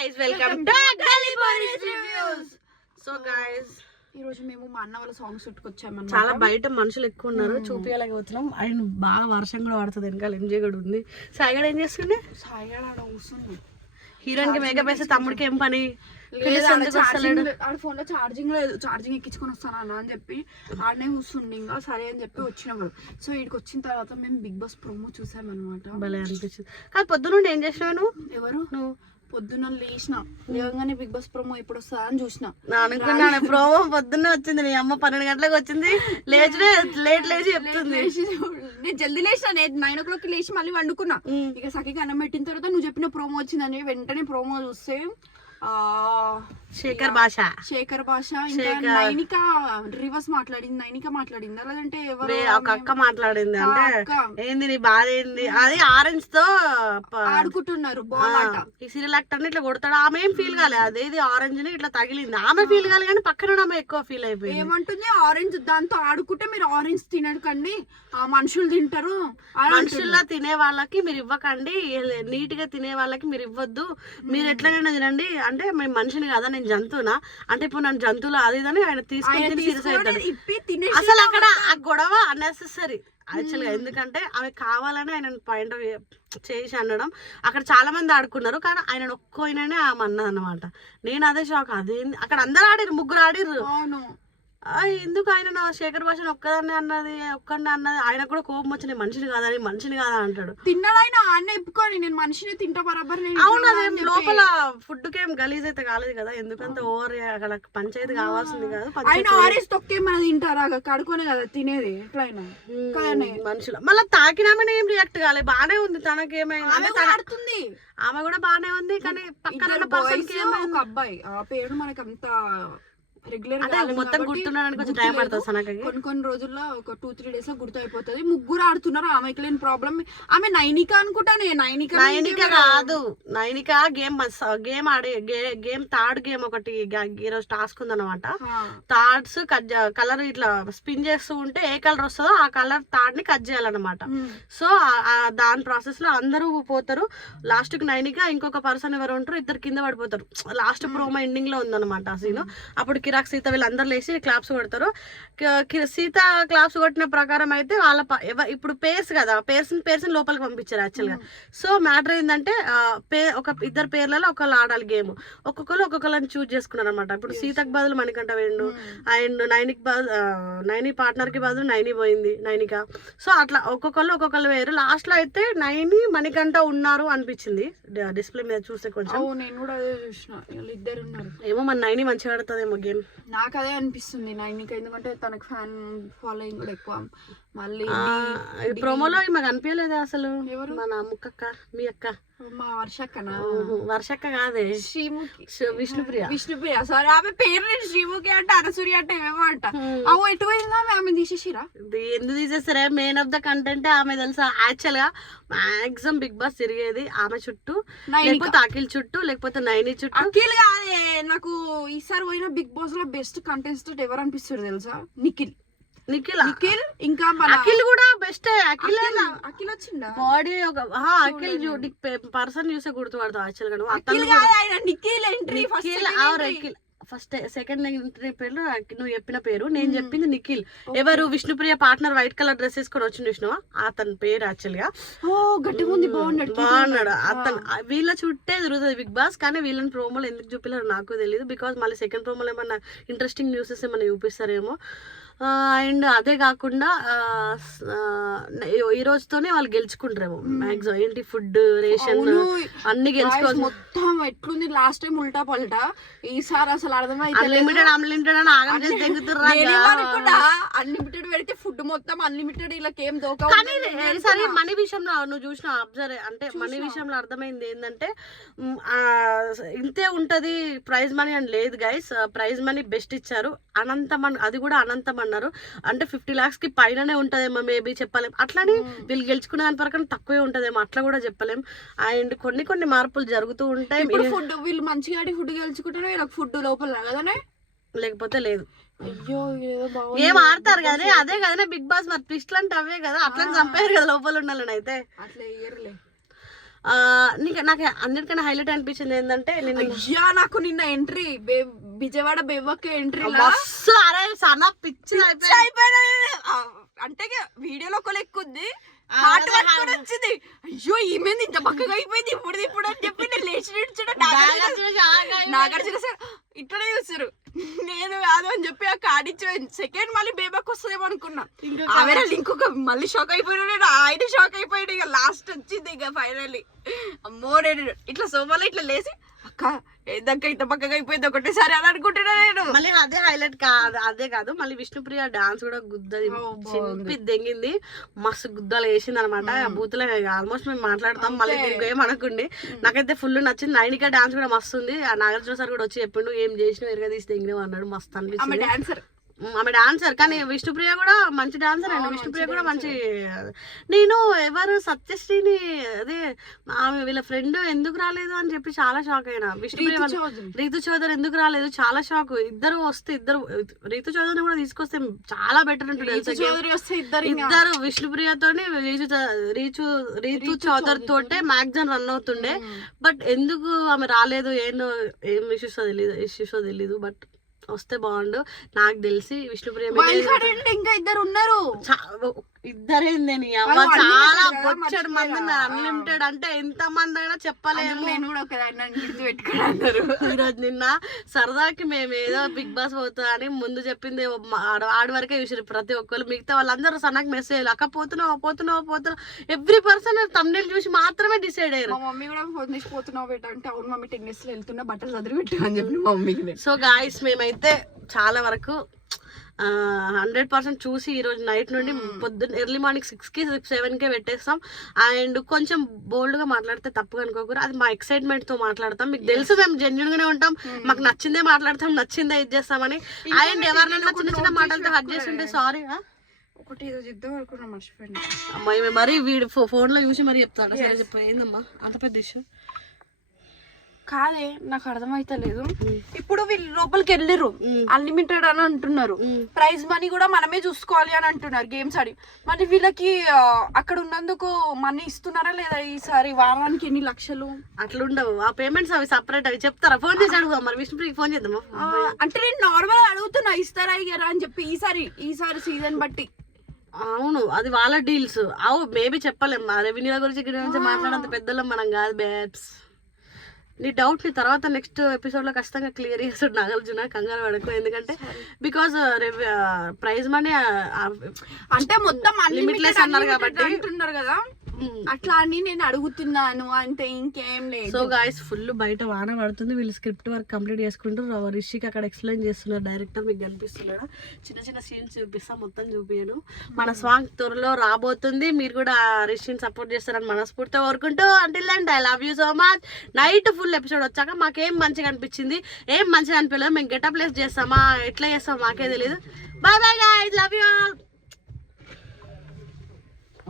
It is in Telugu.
Guys welcome to Galli boys reviews so guys ఈ రోజు మేము మా అన్న వాళ్ళ సాంగ్స్ చుట్టుకొచ్చామన్నమాట. చాలా బయట మనుషులు ఎక్కువ ఉన్నారు. చూపించాలకి పోతున్నాం. ఆయన బాగా వర్షం కూడా పడుతుంది. వెనకాల ఎంజాయ్ కూడా ఉంది. సాయిగడ ఏం చేస్తుండే? సాయిగాడు ఆడ కూర్చుండు హీరోయిన్కి మేకప్ వేస్తే తమ్ముడికి ఏం పని? ఆడ ఫోన్లో ఛార్జింగ్ లేదు. ఛార్జింగ్ ఎక్కించుకొని వస్తాను అన్న అని చెప్పి ఆడనే కూర్చుండి. ఇంకా సరే అని చెప్పి వచ్చినాము సో ఇక్కడికి వచ్చిన తర్వాత మేము బిగ్ బాస్ ప్రోమో చూసామన్నమాట. భలే అనిపించింది. కానీ పొద్దునుండి ఏం చేసినావు నువ్వు? ఎవరు? నువ్వు? పొద్దున్న లేచిన లేవగానే బిగ్ బాస్ ప్రోమో ఇప్పుడు వస్తుందా అని చూసిన. నా అనుకున్నాను ప్రోమో పొద్దున్నే వచ్చింది నీ అమ్మ పన్నెండు గంటలకు వచ్చింది లేచుడే లేట్ లేచి చెప్తుంది. లేచి నేను జల్దీ లేచిన నేను నైన్ ఓ క్లాక్ లేచి మళ్ళీ వండుకున్నా. ఇక సఖికి అన్నం పెట్టిన తర్వాత నువ్వు చెప్పిన ప్రోమో వచ్చిందని వెంటనే ప్రోమో చూస్తే ఆ శేఖర్ భాష. శేఖర్ భాష ఇంకా. నైనిక రివర్స్ మాట్లాడింది నైనిక మాట్లాడిందా? లేదంటే ఎవరు ఒక అక్క మాట్లాడింది అంటే. ఏంది నీ బాధ ఏంది? అది ఆరెంజ్తో ఆడుకుంటున్నారు ఈ సీరియల్ యాక్టర్ ఇట్లా కొడతాడు. ఆమె ఏం ఫీల్ కాలే. అదేది ఆరెంజ్ని ఇట్లా తగిలింది. ఆమె ఫీల్ కాలే కానీ పక్కన ఆమె ఎక్కువ ఫీల్ అయిపోయింది. ఏమంటుంది? ఆరెంజ్ దాంతో ఆడుకుంటే మీరు ఆరెంజ్ తినకండి. ఆ మనుషులు తింటారు మనుషుల్లో తినే వాళ్ళకి మీరు ఇవ్వకండి. నీట్గా తినే వాళ్ళకి మీరు ఇవ్వద్దు. మీరు ఎట్లనైనా తినండి. అంటే మేము మనిషిని కదా నేను జంతువునా? అంటే ఇప్పుడు నన్ను జంతువులు అది ఆయన తీసుకొని సీరియస్ అవుతాడు అసలు అక్కడ ఆ గొడవ అన్నెసెసరీ యాక్చువల్గా. ఎందుకంటే ఆమె కావాలని ఆయన పాయింట్ చేసి అనడం అక్కడ చాలా మంది ఆడుకున్నారు. కానీ ఆయన ఒక్కోయిననే ఆమె అన్నది అనమాట నేను అదే షాక్ అదేంది అక్కడ అందరు ఆడిర్రు ముగ్గురు ఆడిర్రు. ఎందుకు ఆయన నా శేఖర్ భాష ఒక్కదాన్ని అన్నది ఒక్కడిని అన్నది? ఆయన కూడా కోపం వచ్చి నేను మనిషిని కాదని మనిషిని కాదా అంటాడు. తిన్నాడు ఆయన అన్న ఇప్పుకొని నేను మనిషిని తింటా బరాబర్ అవును అదేం. లోపల ఫుడ్ కేం గలీజ్ అయితే కాలేదు కదా? ఎందుకంత ఓవర్ అక్కడ పంచాయతీ కావాల్సింది కాదు ఆయన ఆరేసి తొక్కే మన తింటారా కడుకోనే కదా తినేది మనుషులు మళ్ళీ తాకినామని ఏం రియాక్ట్ కాలేదు బానే ఉంది తనకి ఏమైంది ఆమె కూడా బానే ఉంది కానీ పక్కన ఒక అబ్బాయి. ఆ పేరు మనకి అంత రెగ్యులర్ మొత్తం కొంచెం టైం పడుతుంది కొన్ని కొన్ని రోజుల్లో ఒక టూ త్రీ డేస్లో గుర్తు అయిపోతుంది ముగ్గురు ఆడుతున్నారు ఆమెకి లేని ప్రాబ్లం ఆమె నైనిక అనుకుంటానే నైనిక నైనిక కాదు. నైనిక గేమ్ గేమ్ ఆడే గేమ్ థర్డ్ గేమ్ ఒకటి ఈరోజు టాస్క్ ఉందన్నమాట. థాడ్స్ కట్ కలర్ ఇట్లా స్పిన్ చేస్తూ ఉంటే ఏ కలర్ వస్తుందో ఆ కలర్ థాడ్ని కట్ చేయాలన్నమాట. సో దాని ప్రాసెస్లో అందరూ పోతారు. లాస్ట్కి నైనిక ఇంకొక పర్సన్ ఎవరు ఉంటారు ఇద్దరు కింద పడిపోతారు. లాస్ట్ ప్రోమో ఎండింగ్లో ఉందన్నమాట సీన్ అప్పుడు కిరాక్ సీత వీళ్ళందరూ లేచి క్లాప్స్ కొడతారు. సీత క్లాప్స్ కొట్టిన ప్రకారం అయితే వాళ్ళ ఇప్పుడు పేర్స్ కదా పేర్స్ పేర్స్ లోపలికి పంపించారు యాక్చువల్గా సో మ్యాటర్ ఏంటంటే పే ఒక ఇద్దరు పేర్లలో ఒకళ్ళు ఆడాలి గేమ్. ఒక్కొక్కరు ఒక్కొక్కరిని చూజ్ చేసుకున్నారు అనమాట ఇప్పుడు సీతకు బదులు మణికంఠ వేయండు అండ్ నైనికి బదులు నైని పార్ట్నర్కి బదులు నైని పోయింది నైనిక. సో అట్లా ఒక్కొక్కళ్ళు ఒక్కొక్కరు వేరు. లాస్ట్లో అయితే నైని మణికంఠ ఉన్నారు అనిపించింది. డిస్ప్లే మీద చూస్తే కొంచెం. అవును నేను కూడా అదే చూసిన. వీళ్ళు ఇద్దరు ఉన్నారు. ఏమో మన నైని మంచిగా ఆడుతుందేమో గేమ్. నాకు అదే అనిపిస్తుంది. నైనిక ఎందుకంటే తనకు ఫ్యాన్ ఫాలోయింగ్ కూడా ఎక్కువ. మళ్ళీ ప్రోమోలో మాకు అనిపించలేదా అసలు? ఎవరు? మన ముక్కక్క మీ అక్క. మా వర్షక్కనా? వర్షక్క కాదే. శ్రీముఖి. విష్ణుప్రియ. విష్ణుప్రియ. సారీ ఆమె పేరు నేను శ్రీముఖి అంటే అనసూయ అంటే ఏమేమో అంట. అవు ఎటు పోయిందా ఆమె? తీసేసిరా? ఎందుకు తీసేస్తారే? మెయిన్ ఆఫ్ ద కంటెంట్ ఆమె తెలుసా? యాక్చువల్గా మాక్సిమం బిగ్ బాస్ తిరిగేది ఆమె చుట్టూ. లేకపోతే అఖిల్ చుట్టూ లేకపోతే నైని చుట్టూ. అఖిల్ కాదే. నాకు ఈసారి పోయిన బిగ్ బాస్లో బెస్ట్ కంటెస్టెంట్ ఎవరు అనిపిస్తారు తెలుసా? నిఖిల్. నిఖిల్. నిఖిల్ ఇంకా మన అఖిల్ కూడా బెస్ట్ అఖిల్ అఖిల్ వచ్చిండా? బాడీ ఒక అఖిల్ పర్సన్ చూసే గుర్తుపడతావు యాక్చువల్గా నువ్వు. అఖిల్ అతను కాదు ఆయన Nikhil entry first or Akhil. First second పేరు నువ్వు చెప్పిన పేరు. నేను చెప్పింది నిఖిల్. ఎవరు? Vishnupriya partner white colour dress వేసుకొని వచ్చి చూసినావా అతని పేరు యాక్చువల్గా. ఓ గట్టిగా ఉంది బాగున్నాడు బాగున్నాడు. అతను వీళ్ళ చుట్టే తిరుగుతుంది బిగ్ బాస్ కానీ వీళ్ళని ప్రోమోలు ఎందుకు చూపిల్లారో నాకు తెలియదు బికాస్ మళ్ళీ సెకండ్ ప్రోమోలో ఏమన్నా ఇంట్రెస్టింగ్ న్యూసెస్ ఏమన్నా చూపిస్తారేమో. అండ్ అదే కాకుండా ఈ రోజుతోనే వాళ్ళు గెలుచుకుంటారేమో. మ్యాక్సిమం ఏంటి ఫుడ్ రేషన్. అన్ని గెలుచుకోవచ్చు మొత్తం ఎట్లుంది? లాస్ట్ టైం ఉల్టా పల్టా. ఈసారి అసలు అర్థమైతే అన్లిమిటెడ్ అన్లిమిటెడ్ అని ఆగం చేసి తెగుతుర్రా అన్లిమిటెడ్ పెడితే ఫుడ్ మొత్తం అన్లిమిటెడ్ వీళ్ళకి ఏం దోకా సరే మనీ విషయంలో నువ్వు చూసిన అబ్జర్వ్ అంటే మనీ విషయంలో అర్థమైంది ఏంటంటే ఇంతే ఉంటది ప్రైజ్ మనీ అని లేదు గైస్ ప్రైజ్ మనీ బెస్ట్ ఇచ్చారు. అనంతం అన్- అది కూడా అనంతం అన్నారు. అంటే ఫిఫ్టీ లాక్స్కి పైననే ఉంటదేమో మేబీ చెప్పలేం. అట్లని వీళ్ళు గెలుచుకునే దాని ప్రకారం తక్కువే ఉంటదేమో అట్లా కూడా చెప్పలేం. అండ్ కొన్ని కొన్ని మార్పులు జరుగుతూ ఉంటాయి. ఇప్పుడు ఫుడ్ వీళ్ళు మంచిగా ఆడి ఫుడ్ గెలుచుకుంటారు వీళ్ళకి ఫుడ్ లోపల కదనే లేకపోతే లేదు. ఏం ఆడతారు కదనే అదే కదనే బిగ్ బాస్ మరి ట్విస్ట్లు అంటే అవే కదా అట్లా చంపారు కదా లోపల ఉండాలని అయితే. నీకు నాకు అన్నిటికన్నా హైలైట్ అనిపించింది ఏంటంటే నేను నాకు నిన్న ఎంట్రీ విజయవాడ బెవ్వక్క ఎంట్రీ మస్తు అరే సన్న పిచ్చి అంటే ఇక వీడియోలో ఒక లెక్క ఉంది. హార్ట్ పట్టుకొని హార్ట్. వచ్చింది. అయ్యో ఈమెంది ఇంత బక్కగా అయిపోయింది. ఇప్పుడు ఇప్పుడు అని చెప్పి నేను లేచి నాగార్జున సార్ ఇట్లనే చూస్తారు. నేను కాదు అని చెప్పి ఆ కార్డ్ ఇచ్చి సెకండ్ మళ్ళీ బేబాక్ వస్తుందేమో అనుకున్నా. ఇంకొక- ఆమె ఇంకొక మళ్ళీ షాక్ అయిపోయాడు ఆయన షాక్ అయిపోయాడు. ఇక లాస్ట్ వచ్చింది ఇక ఫైనల్లీ అమ్మో నేను ఇట్లా సోమాలో ఇట్లా లేచి అక్క ఏదక్క ఇంత పక్కగా అయిపోయింది ఒకటేసారి అని అనుకుంటున్నా నేను. మళ్ళీ అదే హైలైట్ కాదు అదే కాదు మళ్ళీ విష్ణుప్రియ డాన్స్ కూడా బాగుంది. చింపి దెంగింది. మస్తు గుద్దలు వేసింది అనమాట ఆ. బూతులే ఆల్మోస్ట్ మేము మాట్లాడతాం మళ్ళీ ఏం అనకుండి నాకైతే ఫుల్ నచ్చింది. నైనిక డాన్స్ కూడా మస్తు ఉంది. ఆ నాగార్జున సార్ కూడా వచ్చి చెప్పిండు ఏం చేసినావు? ఎరగా తీసి దెంగినావు అన్నాడు. మస్తు అనిపించింది డాన్సర్ ఆమె డాన్సర్. కానీ విష్ణుప్రియ కూడా మంచి డాన్సర్ అండి విష్ణుప్రియ కూడా మంచి నేను ఎవరు సత్యశ్రీని అదే ఆమె వీళ్ళ ఫ్రెండ్ ఎందుకు రాలేదు అని చెప్పి చాలా షాక్ అయినా. విష్ణుప్రియ రీతు చౌదరి. ఎందుకు రాలేదు? చాలా షాక్. ఇద్దరు వస్తే ఇద్దరు రీతు చౌదరిని కూడా తీసుకొస్తే చాలా బెటర్ ఉంటుంది ఇద్దరు విష్ణుప్రియతోని రీచు రీచు రీతు చౌదరి తోటే మ్యాగ్జాన్ రన్ అవుతుండే. బట్ ఎందుకు ఆమె రాలేదు? ఏందో ఏం ఇష్యూస్ తెలియదు ఇష్యూస్ తెలియదు బట్ వస్తే బాగుండు. నాకు తెలిసి విష్ణుప్రియ ఇంకా ఇద్దరు ఉన్నారు. ఇద్దరేందని అవ్వ వాళ్ళు చాలా బొచ్చడు మంది. అన్లిమిటెడ్ అంటే ఎంత మంది అయినా చెప్పలేము నేను కూడా ఒక గుర్తు ఈరోజు నిన్న సరదాకి మేము ఏదో బిగ్ బాస్ పోతా అని ముందు చెప్పింది ఆడ- వరకే చూసారు ప్రతి ఒక్కరు మిగతా వాళ్ళందరూ సన్నకు మెసేజ్ అక్క పోతున్నావు పోతున్నావు పోతున్నావు? ఎవ్రీ పర్సన్ తమ్నేల్ చూసి మాత్రమే డిసైడ్ అయ్యారు. మా మమ్మీ కూడా ఫోన్ తీసి పోతున్నావు అంటే అవును మమ్మీ టెన్నిస్ వెళ్తున్నా బట్టలు చదివి పెట్టు అని చెప్పి మమ్మీకి. సో గాయస్ మేమైతే చాలా వరకు హండ్రెడ్ పర్సెంట్ చూసి ఈ రోజు నైట్ నుండి పొద్దున్న ఎర్లీ మార్నింగ్ సిక్స్కి సెవెన్కి పెట్టేస్తాం. అండ్ కొంచెం బోల్డ్గా మాట్లాడితే తప్పుగా అనుకోకూడదు అది మా ఎక్సైట్మెంట్తో మాట్లాడతాం. మీకు తెలుసు మేము జెన్యున్ గానే ఉంటాం మాకు నచ్చిందే మాట్లాడతాం నచ్చిందే ఇది చేస్తామని. అండ్ ఎవరినైనా చిన్న చిన్న మాటలతో హట్ చేస్తుంటే సారీ ఒకటి ఏదో చెప్దాం అనుకున్నా మర్చిపోయాను. అమ్మాయి మరి వీడు ఫోన్లో చూసి మరి చెప్తాడు? సరే చెప్పు. ఏందమ్మా? అంత పెద్ద ఇష్యూ కాదే నాకు అర్థమైతలేదు. ఇప్పుడు వీళ్ళు లోపలికి వెళ్ళిర్రు. అన్లిమిటెడ్ అని అంటున్నారు. ప్రైజ్ మనీ కూడా మనమే చూసుకోవాలి అని అంటున్నారు గేమ్స్ ఆడి. మరి వీళ్ళకి అక్కడ ఉన్నందుకు మనీ ఇస్తున్నారా లేదా ఈసారి వారానికి ఎన్ని లక్షలు? అట్లుండవు. ఆ పేమెంట్స్ అవి సపరేట్ అవి చెప్తారా? ఫోన్ చేసి అడుగుదాం మరి విష్ణుప్రియకి ఫోన్ చేద్దామా? ఆ, అంటే నేను నార్మల్ అడుగుతున్నా ఇస్తారా ఇయ్యరా అని చెప్పి ఈసారి ఈసారి సీజన్ బట్టి. అవును అది వాళ్ళ డీల్స్ అవు మేబీ చెప్పలేం. మా రెవెన్యూ గురించి గిరి గురించి మాట్లాడంత పెద్దలం మనం కాదు బ్యాబ్స్ నీ డౌట్ని తర్వాత నెక్స్ట్ ఎపిసోడ్లో ఖచ్చితంగా క్లియర్ చేస్తాడు నాగార్జున కంగారు పడకు ఎందుకంటే బికాస్ ప్రైజ్ మనీ అంటే మొత్తం అన్లిమిటెడ్ అన్నారు కాబట్టి. అంటున్నారు కదా అట్లా అని నేను అడుగుతున్నాను అంతే ఇంకేం లేదు. సో గాయస్ ఫుల్ బయట వాన పడుతుంది. వీళ్ళు స్క్రిప్ట్ వర్క్ కంప్లీట్ చేసుకుంటారు. రిషికి అక్కడ ఎక్స్ప్లెయిన్ చేస్తున్నారు. డైరెక్టర్ మీకు కనిపిస్తున్నాడు? చిన్న చిన్న సీన్స్ చూపిస్తా. మొత్తం చూపించను మన సాంగ్ త్వరలో రాబోతుంది. మీరు కూడా రిషిని సపోర్ట్ చేస్తారని మనస్ఫూర్తిగా కోరుకుంటూ until and I love you so much night full episode వచ్చాక మాకేం మంచిగా అనిపించింది? ఏం మంచిగా అనిపించలేదు. మేము గెటప్ ప్లేస్ చేస్తామా? ఎట్లా చేస్తామా మాకే తెలియదు bye bye guys love you all